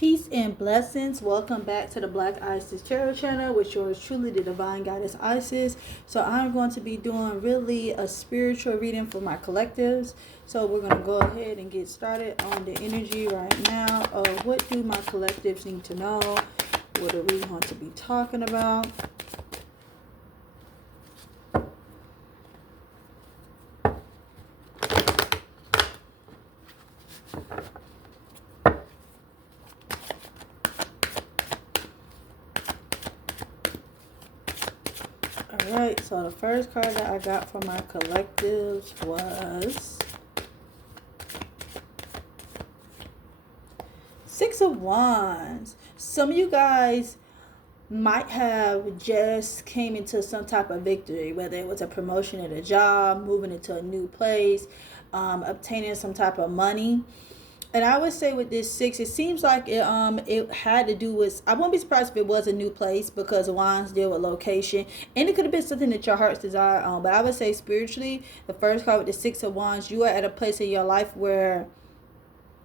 Peace and blessings. Welcome back to the Black Isis Tarot channel with yours truly, the Divine Goddess Isis. So I'm going to be doing really a spiritual reading for my collectives. So we're going to go ahead and get started on the energy right now of what do my collectives need to know? What are we going to be talking about? Alright, so the first card that I got for my collectives was Six of Wands. Some of you guys might have just came into some type of victory, whether it was a promotion at a job, moving into a new place, obtaining some type of money. And I would say with this six, it seems like it had to do with, I wouldn't be surprised if it was a new place because wands deal with location. And it could have been something that your heart's desire on. But I would say spiritually, the first card with the Six of Wands, you are at a place in your life where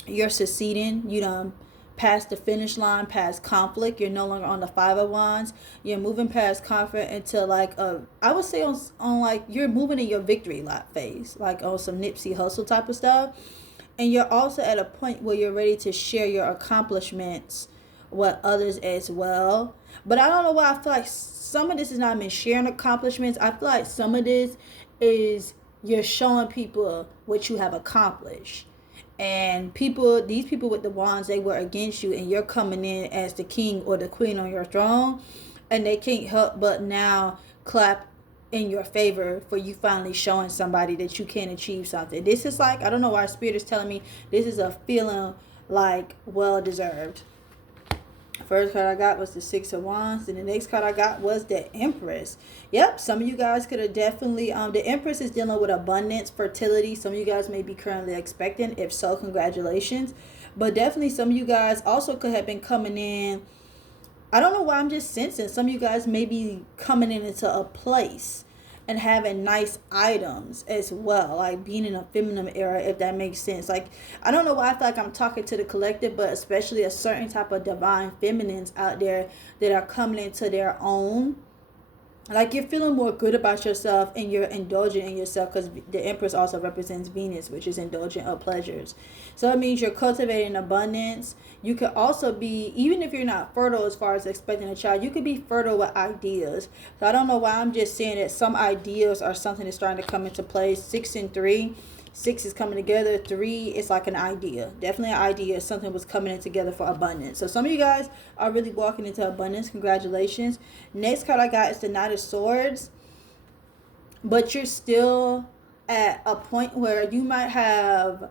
you're succeeding. You know, past the finish line, past conflict. You're no longer on the Five of Wands. You're moving past conflict into like I would say on like you're moving in your victory lap phase, like on some Nipsey Hussle type of stuff. And you're also at a point where you're ready to share your accomplishments with others as well. But I don't know why I feel like some of this is not even sharing accomplishments. I feel like some of this is you're showing people what you have accomplished. And these people with the wands, they were against you, and you're coming in as the king or the queen on your throne, and they can't help but now clap in your favor for you finally showing somebody that you can achieve something. This is like, I don't know why Spirit is telling me this is a feeling like well deserved. First card I got was the Six of Wands, and the next card I got was the Empress. Yep, some of you guys could have definitely, the Empress is dealing with abundance, fertility. Some of you guys may be currently expecting. If so, congratulations. But definitely some of you guys also could have been coming in. I don't know why I'm just sensing some of you guys may be coming into a place and having nice items as well, like being in a feminine era, if that makes sense. Like, I don't know why I feel like I'm talking to the collective, but especially a certain type of divine feminines out there that are coming into their own. Like, you're feeling more good about yourself and you're indulgent in yourself, because the Empress also represents Venus, which is indulgent of pleasures. So it means you're cultivating abundance. You could also be, even if you're not fertile as far as expecting a child, you could be fertile with ideas. So I don't know why I'm just saying that some ideas are something that's starting to come into place. 6 and 3. 6 is coming together. 3 is like an idea. Definitely an idea. Something was coming in together for abundance. So some of you guys are really walking into abundance. Congratulations. Next card I got is the Knight of Swords. But you're still at a point where you might have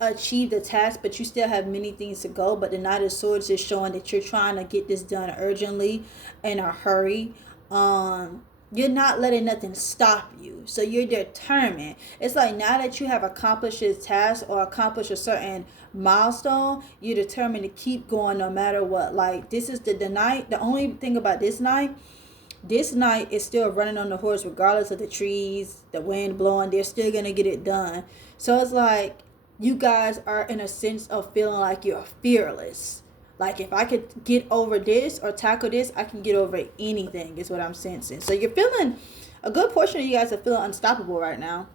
achieved a task, but you still have many things to go. But the Knight of Swords is showing that you're trying to get this done urgently, in a hurry. You're not letting nothing stop you. So you're determined. It's like now that you have accomplished this task or accomplished a certain milestone, you're determined to keep going no matter what. Like, this is the night. The only thing about this night is still running on the horse regardless of the trees, the wind blowing. They're still going to get it done. So it's like you guys are in a sense of feeling like you're fearless. Like, if I could get over this or tackle this, I can get over anything, is what I'm sensing. So you're feeling, a good portion of you guys are feeling unstoppable right now.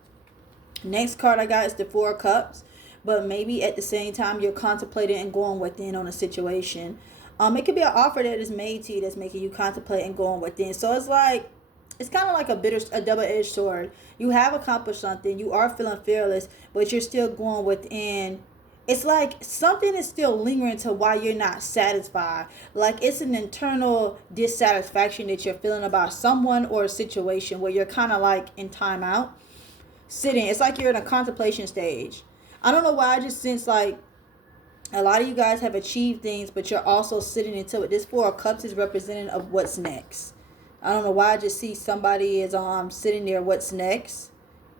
Next card I got is the Four of Cups. But maybe at the same time, you're contemplating and going within on a situation. It could be an offer that is made to you that's making you contemplate and going within. So it's like, it's kind of like a double-edged sword. You have accomplished something. You are feeling fearless, but you're still going within. It's like something is still lingering to why you're not satisfied. Like, it's an internal dissatisfaction that you're feeling about someone or a situation where you're kind of like in timeout, sitting. It's like you're in a contemplation stage. I don't know why, I just sense like a lot of you guys have achieved things, but you're also sitting until it. This Four of Cups is representative of what's next. I don't know why I just see somebody is sitting there, what's next.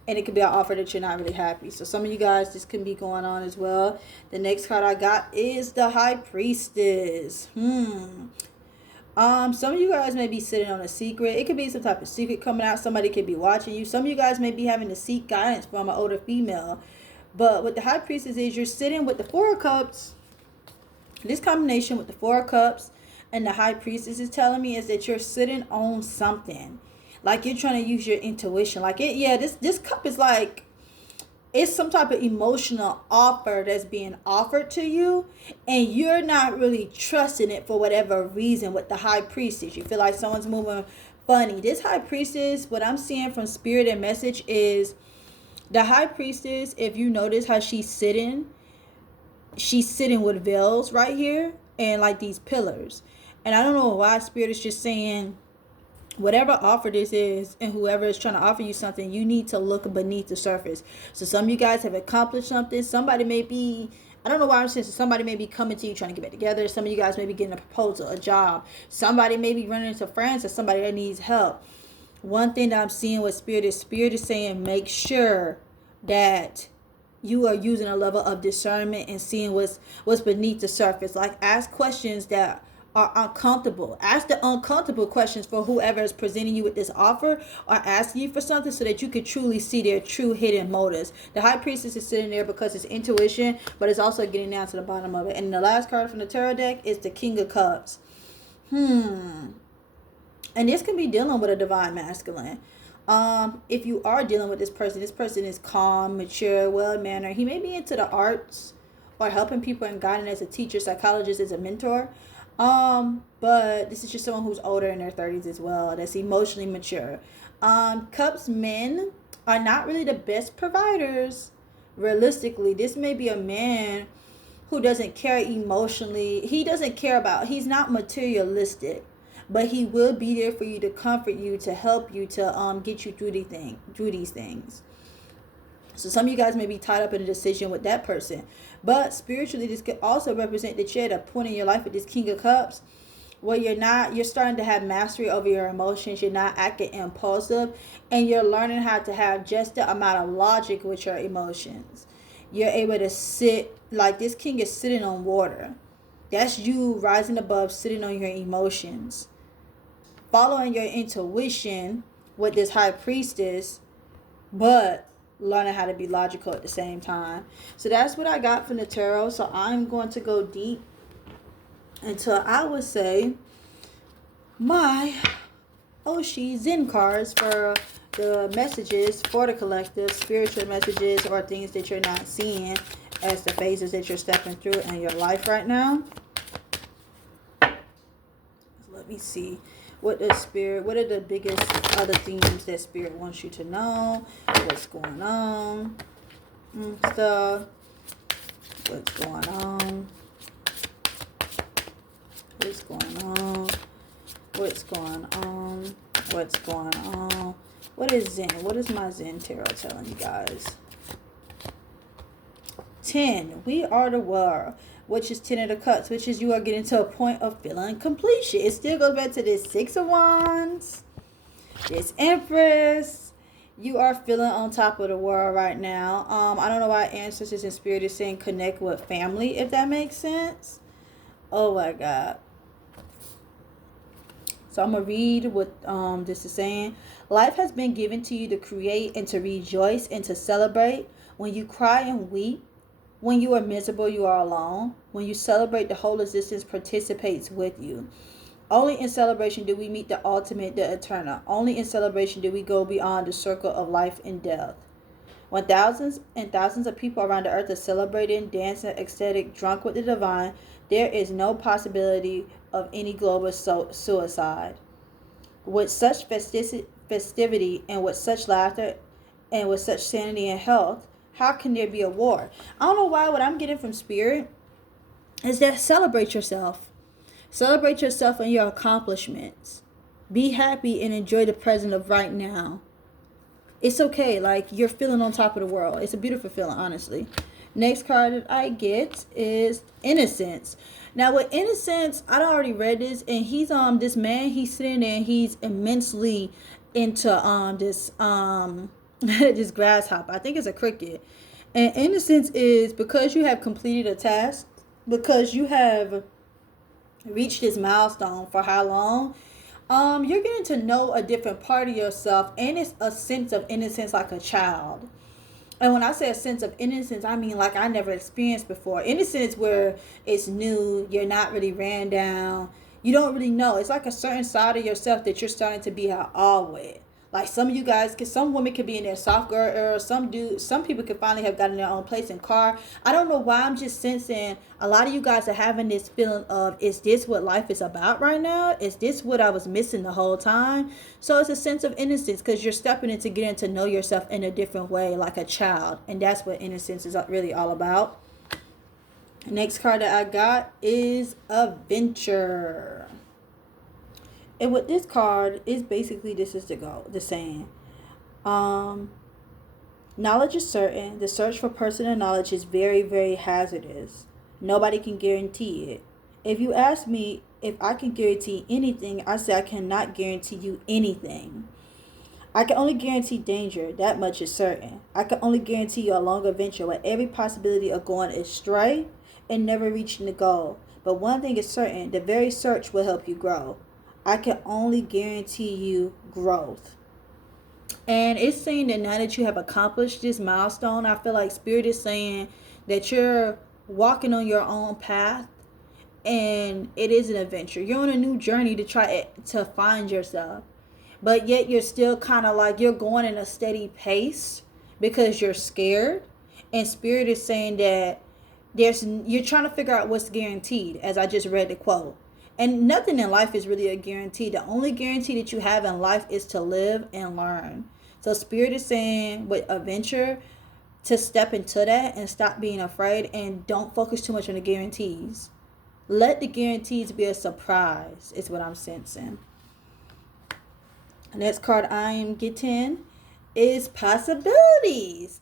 And it could be an offer that you're not really happy. So some of you guys, this can be going on as well. The next card I got is the High Priestess. Some of you guys may be sitting on a secret. It could be some type of secret coming out. Somebody could be watching you. Some of you guys may be having to seek guidance from an older female. But what the High Priestess is, you're sitting with the Four of Cups. This combination with the Four of Cups and the High Priestess is telling me is that you're sitting on something. Like you're trying to use your intuition. Like it, yeah, this cup is like it's some type of emotional offer that's being offered to you, and you're not really trusting it for whatever reason. With the High Priestess, you feel like someone's moving funny. This High Priestess, what I'm seeing from Spirit and message is the High Priestess. If you notice how she's sitting with veils right here and like these pillars. And I don't know why Spirit is just saying whatever offer this is, and whoever is trying to offer you something, you need to look beneath the surface. So some of you guys have accomplished something. Somebody may be, I don't know why I'm saying, somebody may be coming to you trying to get back together. Some of you guys may be getting a proposal, a job. Somebody may be running into friends or somebody that needs help. One thing that I'm seeing with Spirit is saying make sure that you are using a level of discernment and seeing what's beneath the surface. Like ask questions that are uncomfortable. Ask the uncomfortable questions for whoever is presenting you with this offer or asking you for something, so that you can truly see their true hidden motives. The High Priestess is sitting there because it's intuition, but it's also getting down to the bottom of it. And the last card from the tarot deck is the King of Cups. And this can be dealing with a divine masculine. If you are dealing with this person is calm, mature, well-mannered. He may be into the arts or helping people and guiding as a teacher, psychologist, as a mentor. But this is just someone who's older, in their 30s as well, that's emotionally mature. Cups men are not really the best providers. Realistically, this may be a man who doesn't care emotionally. He's not materialistic, but he will be there for you, to comfort you, to help you, to get you through these things. So some of you guys may be tied up in a decision with that person. But spiritually, this could also represent that you're at a point in your life with this King of Cups where you're starting to have mastery over your emotions. You're not acting impulsive, and you're learning how to have just the amount of logic with your emotions. You're able to sit, like this king is sitting on water. That's you rising above, sitting on your emotions, following your intuition with this High Priestess, but learning how to be logical at the same time. So that's what I got from the tarot. So I'm going to go deep until I would say my Oshi Zen cards for the messages for the collective, spiritual messages or things that you're not seeing as the phases that you're stepping through in your life right now. Let me see. What are the biggest other themes that Spirit wants you to know? What's going on? Stuff. What's going on? What's going on? What's going on? What's going on? What is Zen? What is my Zen tarot telling you guys? 10. We are the world. Which is 10 of the Cups, which is you are getting to a point of feeling completion. It still goes back to this 6 of Wands, this Empress. You are feeling on top of the world right now. I don't know why Ancestors and Spirit is saying connect with family, if that makes sense. Oh my God. So I'm going to read what this is saying. Life has been given to you to create and to rejoice and to celebrate. When you cry and weep, when you are miserable, you are alone. When you celebrate, the whole existence participates with you. Only in celebration do we meet the ultimate, the eternal. Only in celebration do we go beyond the circle of life and death. When thousands and thousands of people around the earth are celebrating, dancing, ecstatic, drunk with the divine, there is no possibility of any global suicide. With such festivity and with such laughter and with such sanity and health, how can there be a war? I don't know why. What I'm getting from Spirit is that celebrate yourself. Celebrate yourself and your accomplishments. Be happy and enjoy the present of right now. It's okay. Like, you're feeling on top of the world. It's a beautiful feeling, honestly. Next card that I get is Innocence. Now, with Innocence, I already read this, and he's this man. He's sitting there, and he's immensely into this this grasshopper. I think it's a cricket. And Innocence is because you have completed a task, because you have reached this milestone for how long. You're getting to know a different part of yourself, and it's a sense of innocence like a child. And when I say a sense of innocence, I mean like I never experienced before. Innocence where it's new, you're not really ran down, you don't really know. It's like a certain side of yourself that you're starting to be at awe with. Like some of you guys, cause some women could be in their soft girl era. Some people could finally have gotten their own place in car. I don't know why. I'm just sensing a lot of you guys are having this feeling of, is this what life is about right now? Is this what I was missing the whole time? So it's a sense of innocence because you're stepping into getting to know yourself in a different way, like a child, and that's what innocence is really all about. Next card that I got is Adventure. And what this card is basically, this is the saying. Um, Knowledge is certain. The search for personal knowledge is very, very hazardous. Nobody can guarantee it. If you ask me if I can guarantee anything, I say I cannot guarantee you anything. I can only guarantee danger. That much is certain. I can only guarantee you a long adventure with every possibility of going astray and never reaching the goal. But one thing is certain, the very search will help you grow. I can only guarantee you growth. And it's saying that now that you have accomplished this milestone, I feel like Spirit is saying that you're walking on your own path, and it is an adventure. You're on a new journey to try to find yourself. But yet you're still kind of like you're going in a steady pace because you're scared. And Spirit is saying that you're trying to figure out what's guaranteed, as I just read the quote. And nothing in life is really a guarantee. The only guarantee that you have in life is to live and learn. So Spirit is saying with Adventure to step into that and stop being afraid and don't focus too much on the guarantees. Let the guarantees be a surprise, is what I'm sensing. Next card I am getting is Possibilities.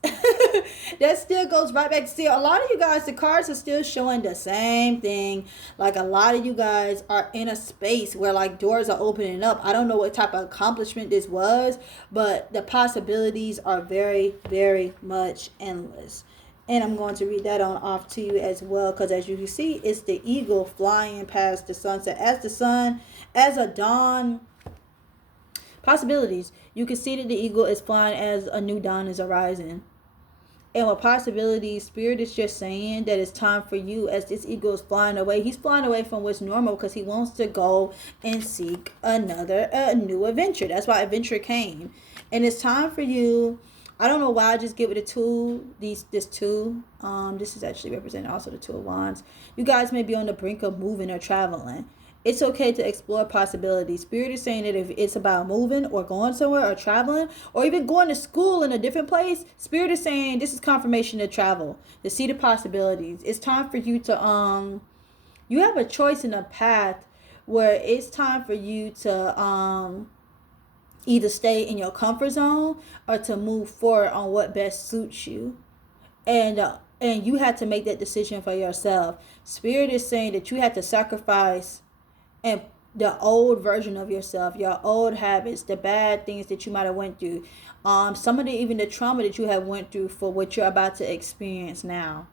That still goes right back to see a lot of you guys, the cards are still showing the same thing. Like a lot of you guys are in a space where like doors are opening up. I don't know what type of accomplishment this was, but the possibilities are very, very much endless. And I'm going to read that on off to you as well, because as you can see, it's the eagle flying past the sunset. As a dawn, possibilities. You can see that the eagle is flying as a new dawn is arising. And with possibilities, Spirit is just saying that it's time for you, as this eagle is flying away. He's flying away from what's normal because he wants to go and seek a new adventure. That's why adventure came. And it's time for you. I don't know why I just give it a two. This two. This is actually representing also the Two of Wands. You guys may be on the brink of moving or traveling. It's okay to explore possibilities. Spirit is saying that if it's about moving or going somewhere or traveling or even going to school in a different place, Spirit is saying this is confirmation to travel, to see the possibilities. It's time for you to you have a choice in a path where it's time for you to either stay in your comfort zone or to move forward on what best suits you. And you had to make that decision for yourself. Spirit is saying that you had to sacrifice and the old version of yourself, your old habits, the bad things that you might have went through, some of even the trauma that you have went through for what you're about to experience now.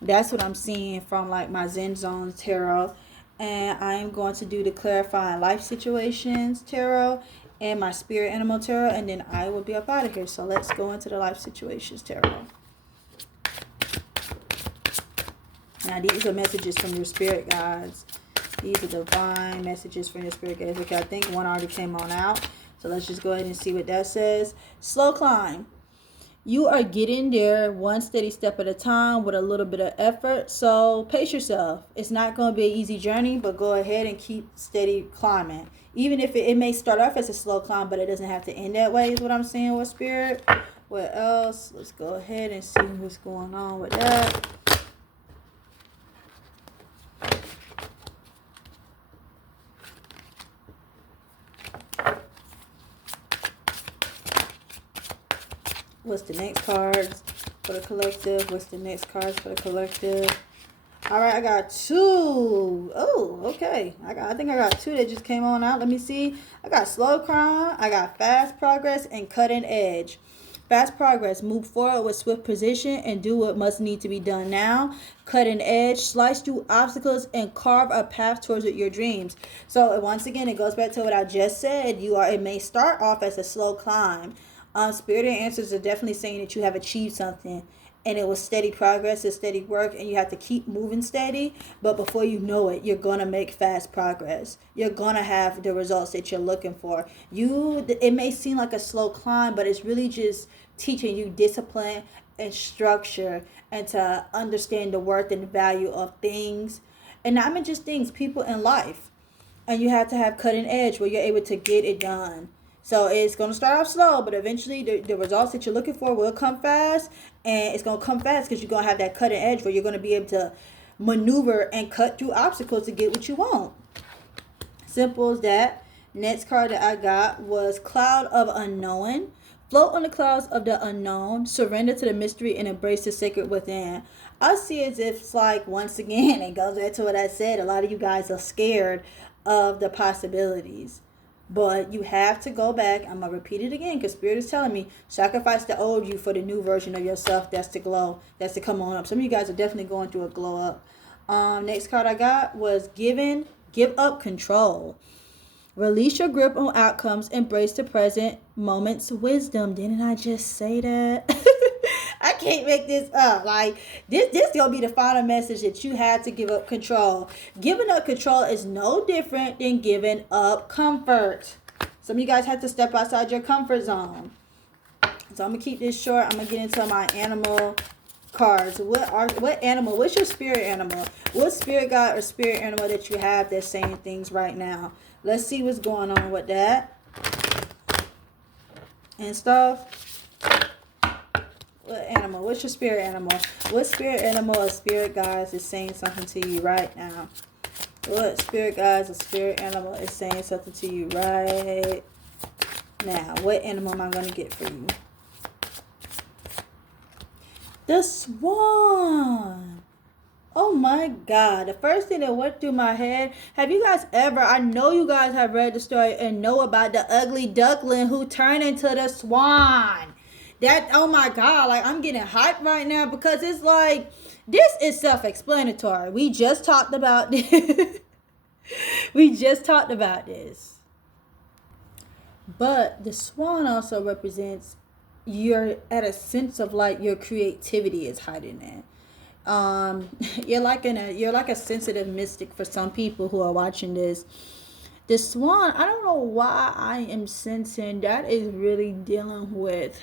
That's what I'm seeing from like my Zen Zone tarot. And I am going to do the clarifying life situations tarot and my spirit animal tarot, and then I will be up out of here. So let's go into the life situations tarot. Now these are messages from your spirit guides. These are divine messages from your spirit guides. Okay, I think one already came on out. So let's just go ahead and see what that says. Slow climb. You are getting there one steady step at a time with a little bit of effort. So pace yourself. It's not going to be an easy journey, but go ahead and keep steady climbing. Even if it may start off as a slow climb, but it doesn't have to end that way, is what I'm saying with spirit. What else? Let's go ahead and see what's going on with that. What's the next cards for the collective? What's the next cards for the collective? All right, I got two. Oh, okay. I think I got two that just came on out. Let me see. I got slow climb. I got fast progress and cutting edge. Fast progress, move forward with swift precision and do what must need to be done now. Cutting edge, slice through obstacles and carve a path towards your dreams. So once again, it goes back to what I just said. It may start off as a slow climb. Spirit and answers are definitely saying that you have achieved something, and it was steady progress, it's steady work, and you have to keep moving steady. But before you know it, you're gonna make fast progress. You're gonna have the results that you're looking for. It may seem like a slow climb, but it's really just teaching you discipline and structure, and to understand the worth and the value of things, and not even just things, people in life. And you have to have cutting edge where you're able to get it done. So it's going to start off slow, but eventually the results that you're looking for will come fast. And it's going to come fast because you're going to have that cutting edge where you're going to be able to maneuver and cut through obstacles to get what you want. Simple as that. Next card that I got was Cloud of Unknown. Float on the clouds of the unknown, surrender to the mystery, and embrace the sacred within. I see it as if it's like, once again, it goes back to what I said. A lot of you guys are scared of the possibilities. But you have to go back. I'm going to repeat it again because Spirit is telling me, sacrifice the old you for the new version of yourself. That's to glow. That's to come on up. Some of you guys are definitely going through a glow up. Next card I got was give up control. Release your grip on outcomes. Embrace the present moment's wisdom. Didn't I just say that? I can't make this up. Like, this gonna be the final message, that you have to give up control. Giving up control is no different than giving up comfort. Some of you guys have to step outside your comfort zone. So I'm gonna keep this short. I'm gonna get into my animal cards. What's your spirit animal? What spirit guide or spirit animal that you have that's saying things right now? Let's see what's going on with that and stuff. What animal? What's your spirit animal? What spirit animal or spirit guides is saying something to you right now? What spirit guides or spirit animal is saying something to you right now? What animal am I going to get for you? The Swan. Oh my God. The first thing that went through my head, have you guys ever, I know you guys have read the story and know about the ugly duckling who turned into the swan. That, oh my God, like, I'm getting hyped right now because it's like, this is self-explanatory. We just talked about this. We just talked about this. But the swan also represents you're at a sense of like your creativity is hiding in. You're like a sensitive mystic for some people who are watching this. The swan, I don't know why I am sensing that is really dealing with.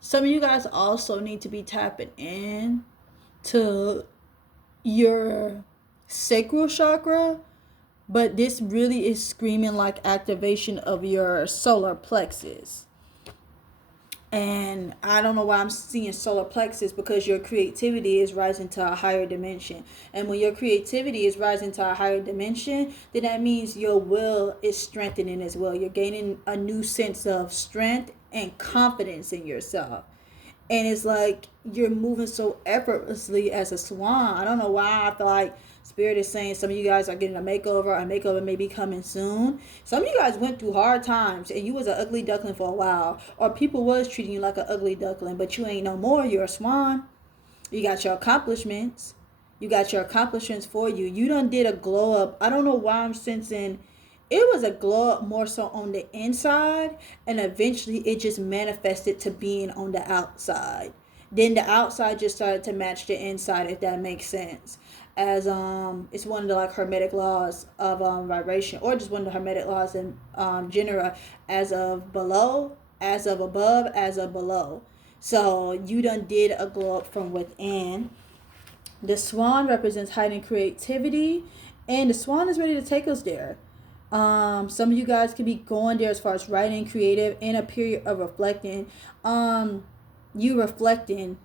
Some of you guys also need to be tapping in to your sacral chakra, but this really is screaming like activation of your solar plexus. And I don't know why I'm seeing solar plexus, because your creativity is rising to a higher dimension. And when your creativity is rising to a higher dimension, then that means your will is strengthening as well. You're gaining a new sense of strength and confidence in yourself. And it's like you're moving so effortlessly as a swan. I don't know why I feel like Spirit is saying some of you guys are getting a makeover. A makeover may be coming soon. Some of you guys went through hard times and you was an ugly duckling for a while. Or people was treating you like an ugly duckling, but you ain't no more. You're a swan. You got your accomplishments. You got your accomplishments for you. You done did a glow up. I don't know why I'm sensing it was a glow up more so on the inside, and eventually it just manifested to being on the outside. Then the outside just started to match the inside, if that makes sense. As it's one of the like hermetic laws of vibration, or just one of the hermetic laws in general, as of below, as of above, as of below. So you done did a glow up from within. The swan represents heightened creativity, and the swan is ready to take us there. Some of you guys could be going there as far as writing, creative, in a period of reflecting. You reflecting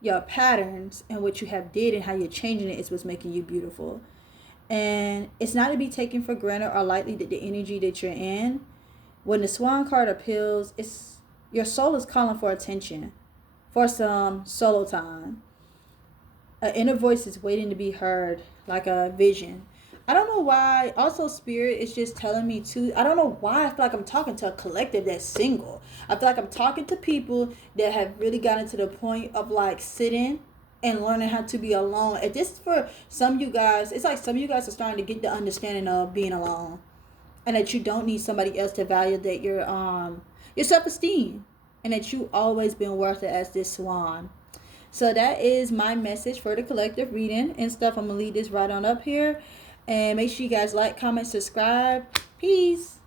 your patterns and what you have did and how you're changing it is what's making you beautiful. And it's not to be taken for granted or lightly that the energy that you're in. When the swan card appeals, it's your soul is calling for attention, for some solo time. An inner voice is waiting to be heard, like a vision. I don't know why. Also, Spirit is just telling me too. I don't know why I feel like I'm talking to a collective that's single. I feel like I'm talking to people that have really gotten to the point of like sitting and learning how to be alone. If this is for some of you guys, it's like some of you guys are starting to get the understanding of being alone, and that you don't need somebody else to validate your self-esteem. and that you always been worth it as this swan. So that is my message for the collective reading and stuff. I'm gonna leave this right on up here, and make sure you guys like, comment, subscribe. Peace.